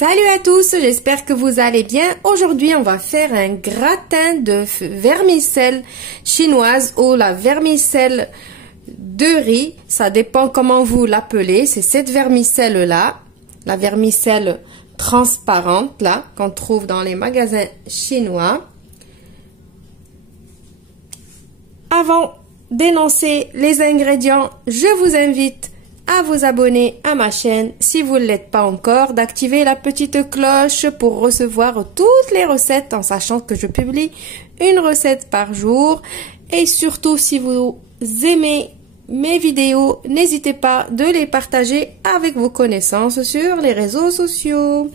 Salut à tous, j'espère que vous allez bien. Aujourd'hui, on va faire un gratin de vermicelle chinoise ou la vermicelle de riz. Ça dépend comment vous l'appelez. C'est cette vermicelle-là, la vermicelle transparente là qu'on trouve dans les magasins chinois. Avant d'énoncer les ingrédients, je vous invite à vous abonner à ma chaîne si vous ne l'êtes pas encore, d'activer la petite cloche pour recevoir toutes les recettes en sachant que je publie une recette par jour. Et surtout, si vous aimez mes vidéos, n'hésitez pas de les partager avec vos connaissances sur les réseaux sociaux.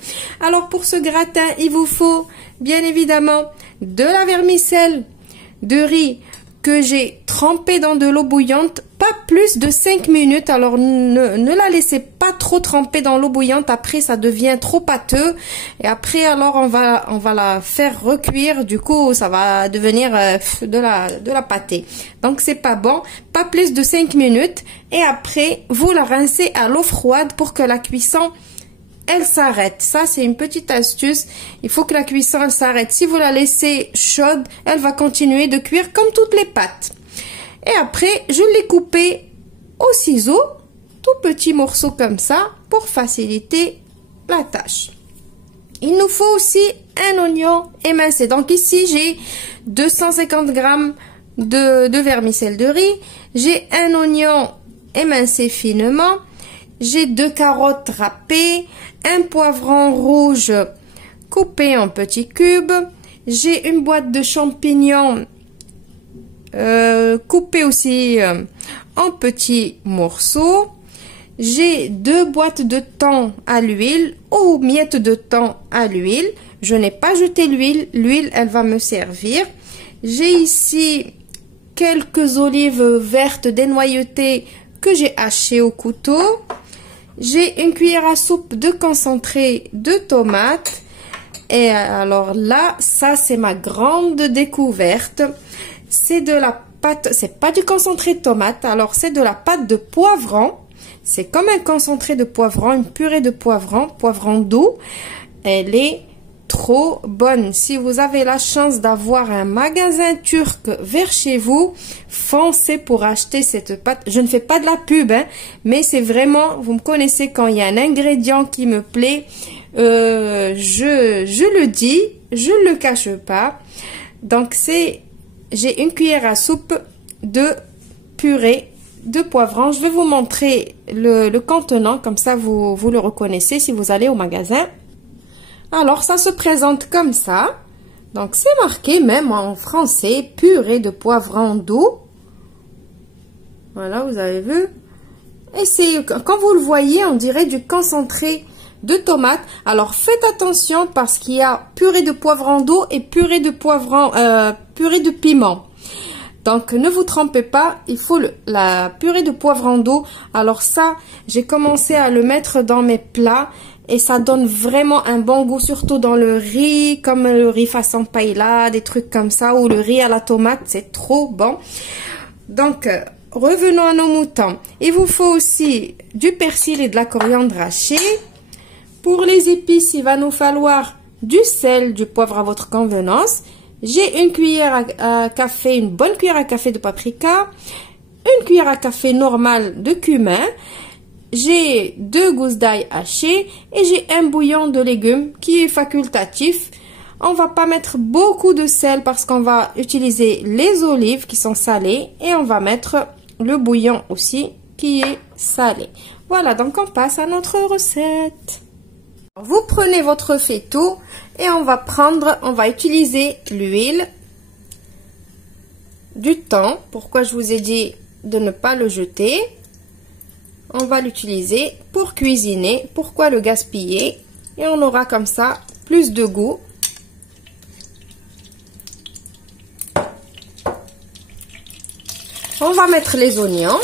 Alors pour ce gratin, il vous faut bien évidemment de la vermicelle de riz que j'ai trempé dans de l'eau bouillante, pas plus de 5 minutes. Alors ne la laissez pas trop tremper dans l'eau bouillante, après ça devient trop pâteux. Et après alors on va la faire recuire, du coup ça va devenir de la pâtée. Donc c'est pas bon, pas plus de 5 minutes. Et après vous la rincez à l'eau froide pour que la cuisson elle s'arrête. Ça c'est une petite astuce, il faut que la cuisson elle s'arrête. Si vous la laissez chaude, elle va continuer de cuire comme toutes les pâtes. Et après je l'ai coupé au ciseau, tout petits morceaux comme ça pour faciliter la tâche. Il nous faut aussi un oignon émincé. Donc ici j'ai 250 g de vermicelle de riz, j'ai un oignon émincé finement, j'ai 2 carottes râpées, un poivron rouge coupé en petits cubes, j'ai une boîte de champignons coupée aussi en petits morceaux, j'ai 2 boîtes de thon à l'huile ou miettes de thon à l'huile. Je n'ai pas jeté l'huile elle va me servir. J'ai ici quelques olives vertes dénoyautées que j'ai hachées au couteau. J'ai une cuillère à soupe de concentré de tomates. Et alors là, ça c'est ma grande découverte. C'est de la pâte, c'est pas du concentré de tomate, alors c'est de la pâte de poivron. C'est comme un concentré de poivron, une purée de poivron doux. Elle est trop bonne. Si vous avez la chance d'avoir un magasin turc vers chez vous, foncez pour acheter cette pâte. Je ne fais pas de la pub, hein, mais c'est vraiment, vous me connaissez, quand il y a un ingrédient qui me plaît, je le dis, je ne le cache pas. Donc j'ai une cuillère à soupe de purée de poivron. Je vais vous montrer le contenant, comme ça vous le reconnaissez si vous allez au magasin. Alors ça se présente comme ça, donc c'est marqué même en français, purée de poivron doux. Voilà, vous avez vu. Et c'est, quand vous le voyez, on dirait du concentré de tomate. Alors faites attention parce qu'il y a purée de poivron doux et purée de piment. Donc ne vous trompez pas, il faut la purée de poivron doux. Alors ça, j'ai commencé à le mettre dans mes plats. Et ça donne vraiment un bon goût, surtout dans le riz, comme le riz façon paella, des trucs comme ça, ou le riz à la tomate, c'est trop bon. Donc, revenons à nos moutons. Il vous faut aussi du persil et de la coriandre hachée. Pour les épices, il va nous falloir du sel, du poivre à votre convenance. J'ai une cuillère à café, une bonne cuillère à café de paprika, une cuillère à café normale de cumin. J'ai 2 gousses d'ail hachées et j'ai un bouillon de légumes qui est facultatif. On va pas mettre beaucoup de sel parce qu'on va utiliser les olives qui sont salées et on va mettre le bouillon aussi qui est salé. Voilà, donc on passe à notre recette. Vous prenez votre faitout et on va utiliser l'huile, du thon. Pourquoi je vous ai dit de ne pas le jeter? On va l'utiliser pour cuisiner. Pourquoi le gaspiller? Et on aura comme ça plus de goût. On va mettre les oignons.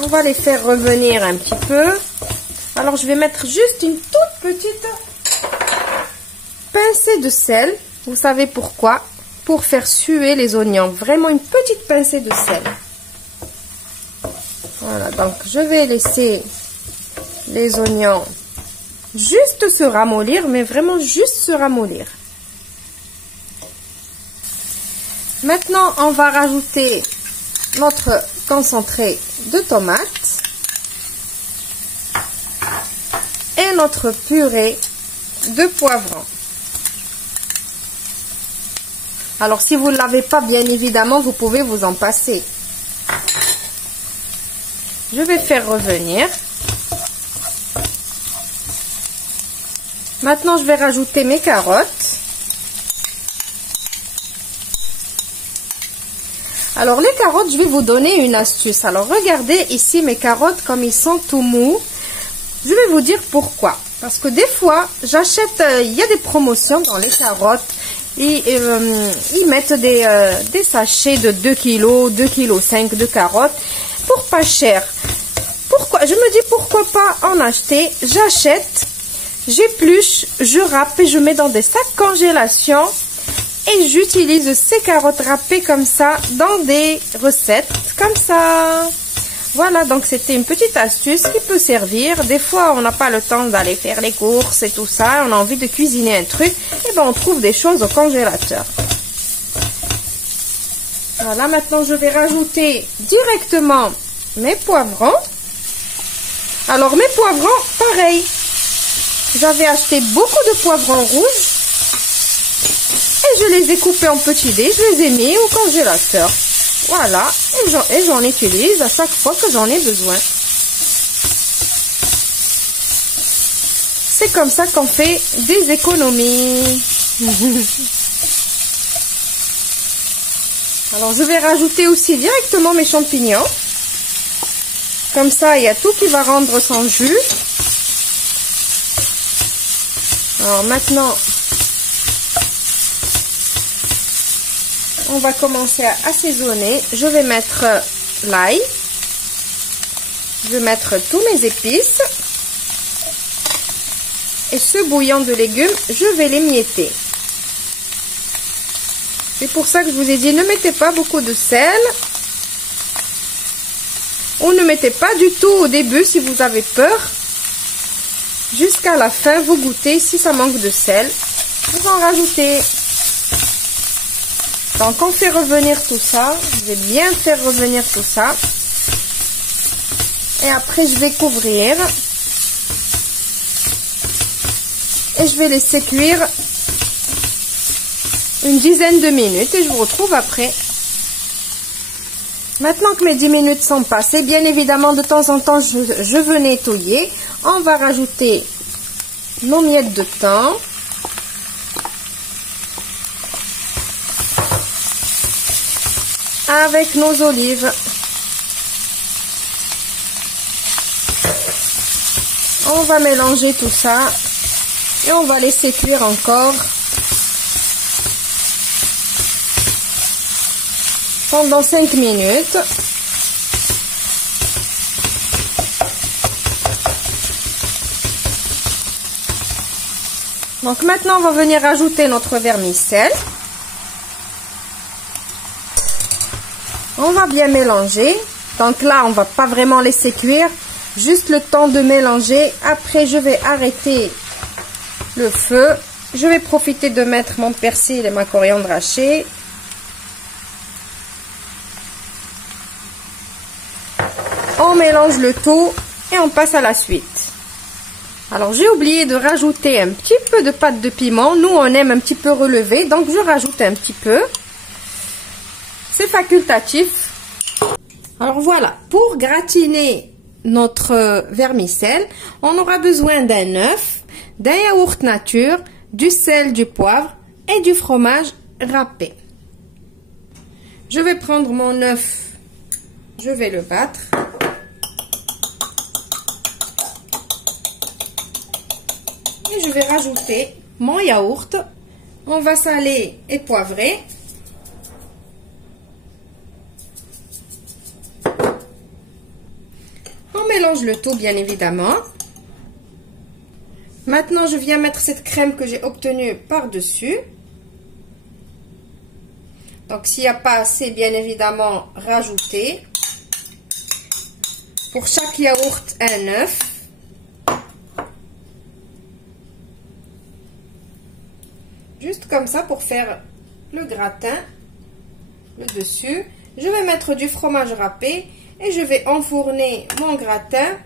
On va les faire revenir un petit peu. Alors je vais mettre juste une toute petite pincée de sel. Vous savez pourquoi? Pour faire suer les oignons. Vraiment une petite pincée de sel. Voilà, donc je vais laisser les oignons juste se ramollir, mais vraiment juste se ramollir. Maintenant, on va rajouter notre concentré de tomates et notre purée de poivrons. Alors, si vous ne l'avez pas, bien évidemment, vous pouvez vous en passer. Je vais faire revenir. Maintenant, je vais rajouter mes carottes. Alors, les carottes, je vais vous donner une astuce. Alors, regardez ici mes carottes comme ils sont tout mous. Je vais vous dire pourquoi. Parce que des fois, j'achète, il y a des promotions dans les carottes. Ils mettent des sachets de 2 kg, 2,5 kg de carottes pour pas cher. Pourquoi? Je me dis pourquoi pas en acheter. J'achète, j'épluche, je râpe et je mets dans des sacs congélation. Et j'utilise ces carottes râpées comme ça dans des recettes comme ça. Voilà, donc c'était une petite astuce qui peut servir. Des fois, on n'a pas le temps d'aller faire les courses et tout ça. On a envie de cuisiner un truc. Et ben, on trouve des choses au congélateur. Voilà, maintenant, je vais rajouter directement mes poivrons. Alors, mes poivrons, pareil. J'avais acheté beaucoup de poivrons rouges. Et je les ai coupés en petits dés. Je les ai mis au congélateur. Voilà, et j'en utilise à chaque fois que j'en ai besoin. C'est comme ça qu'on fait des économies. Alors, je vais rajouter aussi directement mes champignons. Comme ça, il y a tout qui va rendre son jus. Alors, maintenant, on va commencer à assaisonner. Je vais mettre l'ail. Je vais mettre tous mes épices. Et ce bouillon de légumes, je vais l'émietter. C'est pour ça que je vous ai dit, ne mettez pas beaucoup de sel. Ou ne mettez pas du tout au début si vous avez peur. Jusqu'à la fin, vous goûtez. Si ça manque de sel, vous en rajoutez. Donc, on fait revenir tout ça. Je vais bien faire revenir tout ça. Et après, je vais couvrir. Et je vais laisser cuire une dizaine de minutes. Et je vous retrouve après. Maintenant que mes 10 minutes sont passées, bien évidemment, de temps en temps, je veux nettoyer. On va rajouter nos miettes de thym. Avec nos olives. On va mélanger tout ça et on va laisser cuire encore pendant 5 minutes. Donc maintenant on va venir ajouter notre vermicelle. On va bien mélanger. Donc là, on va pas vraiment laisser cuire. Juste le temps de mélanger. Après, je vais arrêter le feu. Je vais profiter de mettre mon persil et ma coriandre hachée. On mélange le tout et on passe à la suite. Alors, j'ai oublié de rajouter un petit peu de pâte de piment. Nous, on aime un petit peu relevé. Donc, je rajoute un petit peu. C'est facultatif. Alors voilà, pour gratiner notre vermicelle, on aura besoin d'un œuf, d'un yaourt nature, du sel, du poivre et du fromage râpé. Je vais prendre mon œuf, je vais le battre. Et je vais rajouter mon yaourt. On va saler et poivrer. On mélange le tout, bien évidemment. Maintenant, je viens mettre cette crème que j'ai obtenue par-dessus. Donc, s'il n'y a pas assez, bien évidemment, rajoutez. Pour chaque yaourt, un œuf. Juste comme ça pour faire le gratin, le dessus. Je vais mettre du fromage râpé et je vais enfourner mon gratin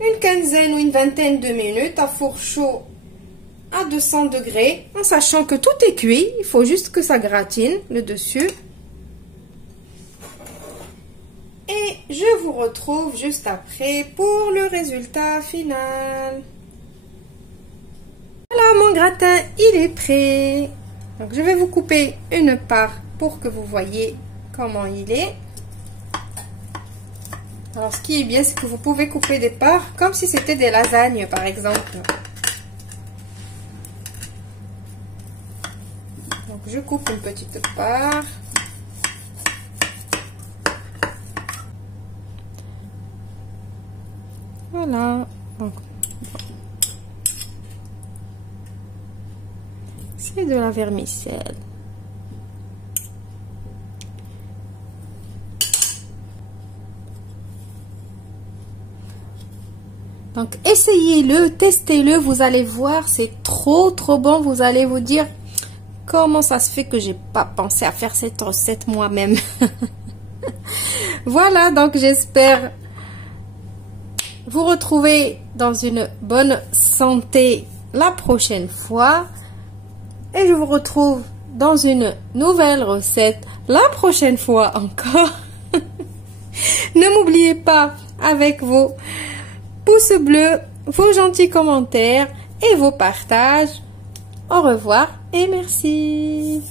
une quinzaine ou une vingtaine de minutes à four chaud à 200 degrés, en sachant que tout est cuit. Il faut juste que ça gratine le dessus. Et je vous retrouve juste après pour le résultat final. Voilà, mon gratin, il est prêt. Donc, je vais vous couper une part pour que vous voyez comment il est. Alors, ce qui est bien, c'est que vous pouvez couper des parts comme si c'était des lasagnes, par exemple. Donc, je coupe une petite part. Voilà. Donc, c'est de la vermicelle. Donc, essayez-le, testez-le, vous allez voir, c'est trop bon. Vous allez vous dire, comment ça se fait que j'ai pas pensé à faire cette recette moi-même. Voilà, donc j'espère vous retrouver dans une bonne santé la prochaine fois. Et je vous retrouve dans une nouvelle recette la prochaine fois encore. Ne m'oubliez pas avec vos pouces bleus, vos gentils commentaires et vos partages. Au revoir et merci.